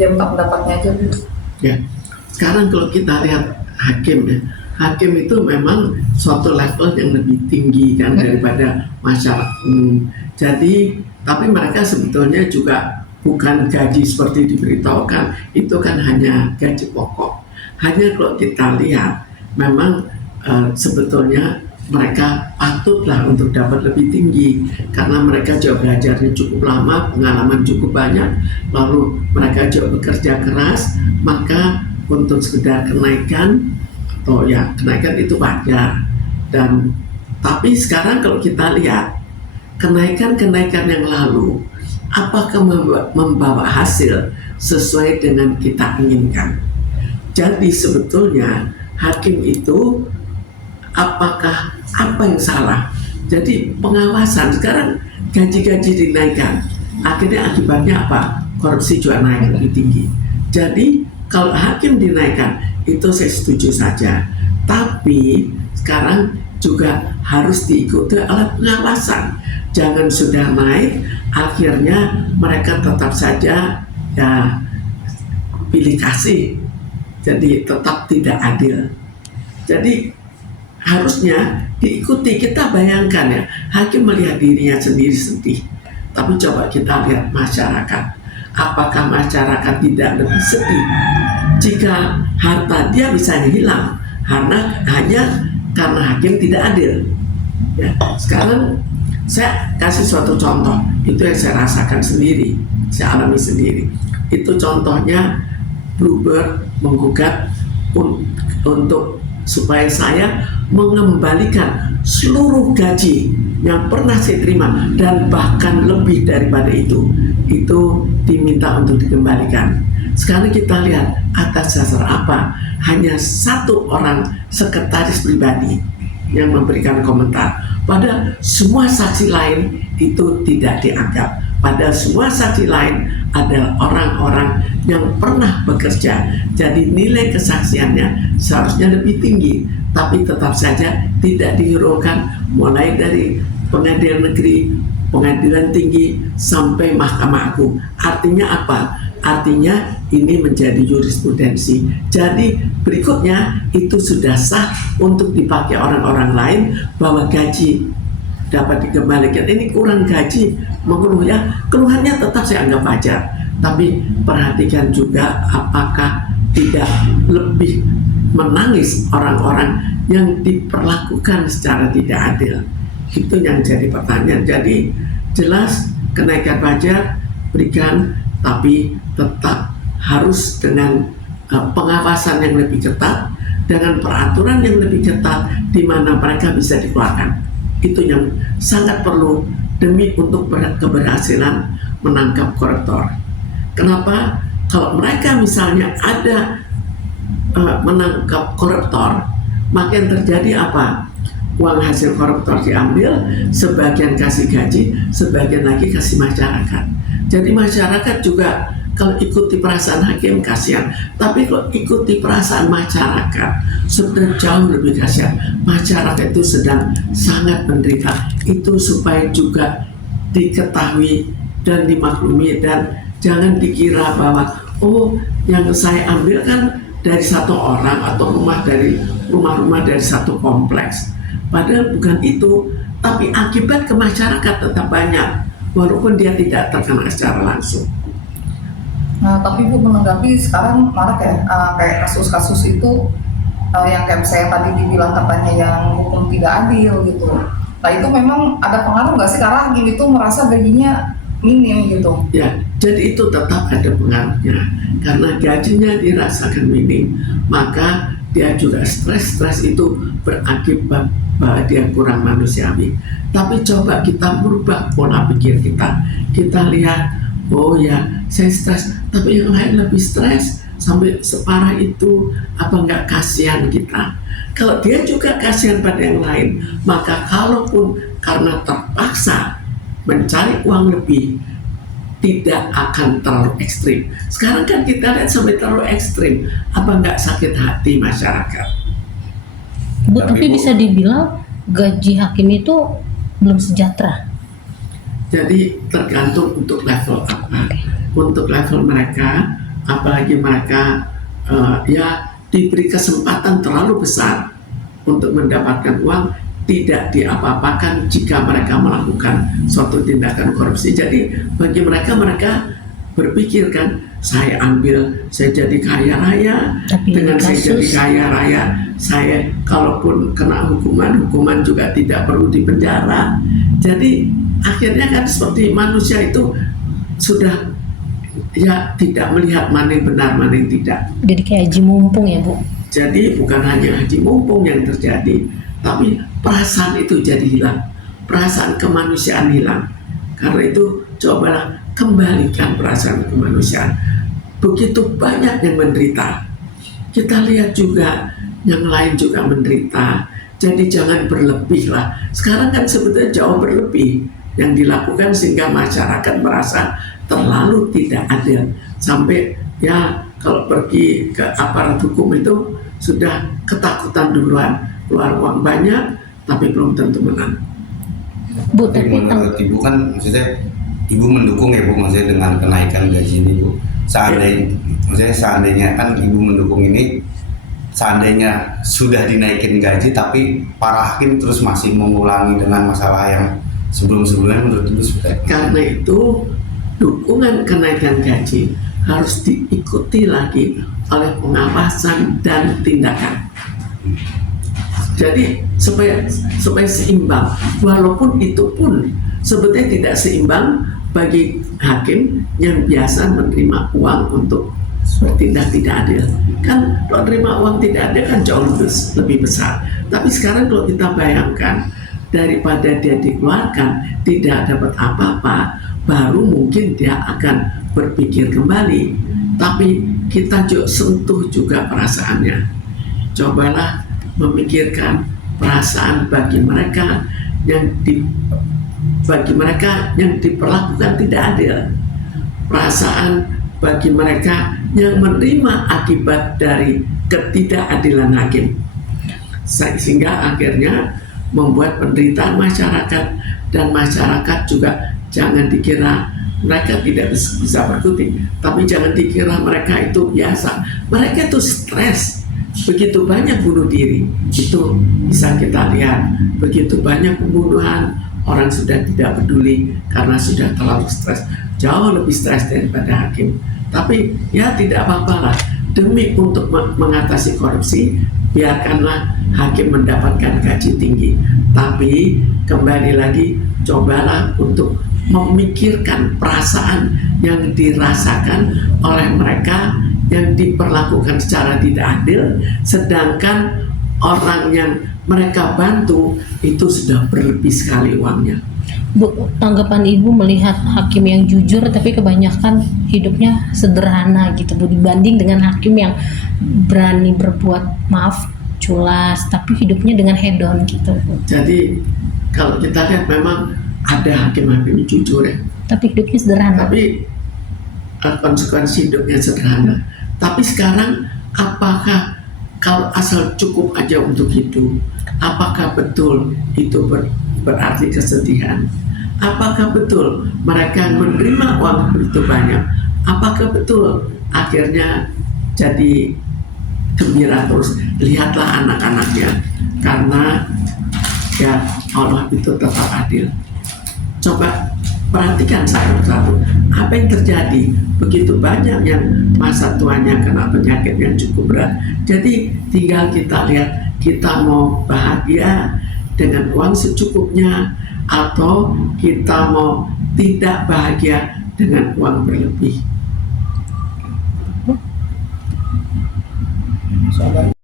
Ya minta pendapatnya aja Bu. Ya, sekarang kalau kita lihat hakim ya, hakim itu memang suatu level yang lebih tinggi kan daripada masyarakat umum. Jadi, tapi mereka sebetulnya juga bukan gaji seperti diberitahukan, itu kan hanya gaji pokok. Hanya kalau kita lihat, memang sebetulnya mereka patutlah untuk dapat lebih tinggi karena mereka juga belajarnya cukup lama, pengalaman cukup banyak, lalu mereka juga bekerja keras, maka untuk sekedar kenaikan atau ya kenaikan itu wajar. Dan tapi sekarang kalau kita lihat kenaikan yang lalu, apakah membawa hasil sesuai dengan kita inginkan? Jadi sebetulnya hakim itu apakah apa yang salah? Jadi pengawasan sekarang gaji-gaji dinaikkan, akhirnya akibatnya apa? Korupsi juga naik lebih tinggi. Jadi kalau hakim dinaikkan itu saya setuju saja, tapi sekarang juga harus diikuti oleh pengawasan. Jangan sudah naik, akhirnya mereka tetap saja ya pilih kasih, jadi tetap tidak adil. Jadi harusnya diikuti. Kita bayangkan ya, hakim melihat dirinya sendiri sedih, tapi coba kita lihat masyarakat. Apakah masyarakat tidak lebih sedih jika harta dia bisa hilang hanya karena hakim tidak adil? Ya, sekarang saya kasih suatu contoh, itu yang saya rasakan sendiri, saya alami sendiri. Itu contohnya Bluebird menggugat untuk supaya saya mengembalikan seluruh gaji yang pernah saya terima dan bahkan lebih daripada itu diminta untuk dikembalikan. Sekarang kita lihat atas dasar apa? Hanya satu orang sekretaris pribadi yang memberikan komentar. Pada semua saksi lain itu tidak dianggap. Pada semua saksi lain adalah orang-orang yang pernah bekerja. Jadi nilai kesaksiannya seharusnya lebih tinggi, tapi tetap saja tidak dihiraukan mulai dari pengadilan negeri, pengadilan tinggi sampai Mahkamah Agung. Artinya apa? Artinya ini menjadi jurisprudensi. Jadi berikutnya itu sudah sah untuk dipakai orang-orang lain bahwa gaji dapat dikembalikan. Ini kurang gaji, mengeluh ya, keluhannya tetap saya anggap wajar. Tapi perhatikan juga apakah tidak lebih menangis orang-orang yang diperlakukan secara tidak adil. Itu yang jadi pertanyaan. Jadi jelas kenaikan pajak berikan, tapi tetap harus dengan pengawasan yang lebih ketat, dengan peraturan yang lebih ketat di mana mereka bisa dikeluarkan. Itu yang sangat perlu demi untuk keberhasilan menangkap koruptor. Kenapa? Kalau mereka misalnya ada menangkap koruptor, maka yang terjadi apa? Uang hasil koruptor diambil, sebagian kasih gaji, sebagian lagi kasih masyarakat. Jadi masyarakat juga kalau ikuti perasaan hakim kasihan, tapi kalau ikuti perasaan masyarakat sudah jauh lebih kasihan. Masyarakat itu sedang sangat menderita. Itu supaya juga diketahui dan dimaklumi, dan jangan dikira bahwa oh yang saya ambil kan dari satu orang atau rumah-rumah dari satu kompleks. Padahal bukan itu, tapi akibat ke masyarakat tetap banyak walaupun dia tidak terkena secara langsung. Nah, tapi Bu menanggapi sekarang marak ya, kayak kasus-kasus itu yang kayak saya tadi dibilang katanya yang hukum tidak adil gitu. Nah itu memang ada pengaruh nggak sih karena hakim itu merasa gajinya minim gitu? Ya, jadi itu tetap ada pengaruhnya karena gajinya dirasakan minim, maka dia juga stres itu berakibat bahwa dia kurang manusiawi. Tapi coba kita merubah pola pikir kita lihat, oh ya saya stres, tapi yang lain lebih stres sampai separah itu, apa nggak kasihan kita? Kalau dia juga kasihan pada yang lain, maka kalaupun karena terpaksa mencari uang lebih, tidak akan terlalu ekstrim. Sekarang kan kita lihat sampai terlalu ekstrim, apa nggak sakit hati masyarakat? Bu, tapi bisa dibilang gaji hakim itu belum sejahtera. Jadi tergantung untuk level apa. Untuk level mereka apalagi mereka ya diberi kesempatan terlalu besar untuk mendapatkan uang, tidak diapa-apakan jika mereka melakukan suatu tindakan korupsi. Jadi bagi mereka berpikir kan, saya ambil, saya jadi kaya raya. Tapi Dengan saya jadi kaya raya, saya kalaupun kena hukuman juga tidak perlu dipenjara. Jadi akhirnya kan seperti manusia itu sudah ya tidak melihat mana yang benar, mana yang tidak. Jadi kayak haji mumpung ya Bu. Jadi bukan hanya haji mumpung yang terjadi, tapi perasaan itu jadi hilang, perasaan kemanusiaan hilang. Karena itu cobalah kembalikan perasaan kemanusiaan. Begitu banyak yang menderita, kita lihat juga yang lain juga menderita. Jadi jangan berlebih lah. Sekarang kan sebetulnya jauh berlebih yang dilakukan sehingga masyarakat merasa terlalu tidak adil. Sampai ya kalau pergi ke aparat hukum itu sudah ketakutan duluan, keluar uang banyak tapi belum tentu menang. Bu, Tapi tapi menurut Ibu kan maksudnya Ibu mendukung ya Bu, maksudnya dengan kenaikan gaji ini Bu. Seandainya kan Ibu mendukung ini, seandainya sudah dinaikin gaji tapi para hakim terus masih mengulangi dengan masalah yang sebelum-sebelumnya, menurut Ibu seperti apa? Karena itu dukungan kenaikan gaji harus diikuti lagi oleh pengawasan dan tindakan. Jadi supaya seimbang, walaupun itu pun sebetulnya tidak seimbang bagi hakim yang biasa menerima uang untuk bertindak tidak adil. Kan kalau menerima uang tidak adil kan jauh lebih besar. Tapi sekarang kalau kita bayangkan, daripada dia dikeluarkan tidak dapat apa-apa, baru mungkin dia akan berpikir kembali. Tapi kita juga sentuh juga perasaannya. Cobalah memikirkan perasaan bagi mereka yang diperlakukan tidak adil, perasaan bagi mereka yang menerima akibat dari ketidakadilan hakim, sehingga akhirnya membuat penderitaan masyarakat. Dan masyarakat juga jangan dikira mereka tidak bisa berkutik, tapi jangan dikira mereka itu biasa. Mereka itu stres. Begitu banyak bunuh diri, itu bisa kita lihat. Begitu banyak pembunuhan, orang sudah tidak peduli karena sudah terlalu stres. Jauh lebih stres daripada hakim. Tapi ya tidak apa-apa lah. Demi untuk mengatasi korupsi, biarkanlah hakim mendapatkan gaji tinggi. Tapi kembali lagi, cobalah untuk memikirkan perasaan yang dirasakan oleh mereka yang diperlakukan secara tidak adil, sedangkan orang yang mereka bantu itu sudah berlebih sekali uangnya. Bu, tanggapan Ibu melihat hakim yang jujur tapi kebanyakan hidupnya sederhana gitu Bu, dibanding dengan hakim yang berani berbuat maaf culas tapi hidupnya dengan hedon gitu Bu. Jadi kalau kita lihat memang ada hakim-hakim jujur ya, Tapi hidupnya sederhana. tapi konsekuensi hidupnya sederhana. Tapi sekarang apakah kalau asal cukup aja untuk hidup, apakah betul itu berarti kesedihan? Apakah betul mereka menerima uang begitu banyak? Apakah betul akhirnya jadi gembira terus? Lihatlah anak-anaknya, karena ya Allah itu tetap adil. Coba perhatikan satu-satu apa yang terjadi. Begitu banyak yang masa tuanya kena penyakit yang cukup berat. Jadi tinggal kita lihat, kita mau bahagia dengan uang secukupnya atau kita mau tidak bahagia dengan uang berlebih.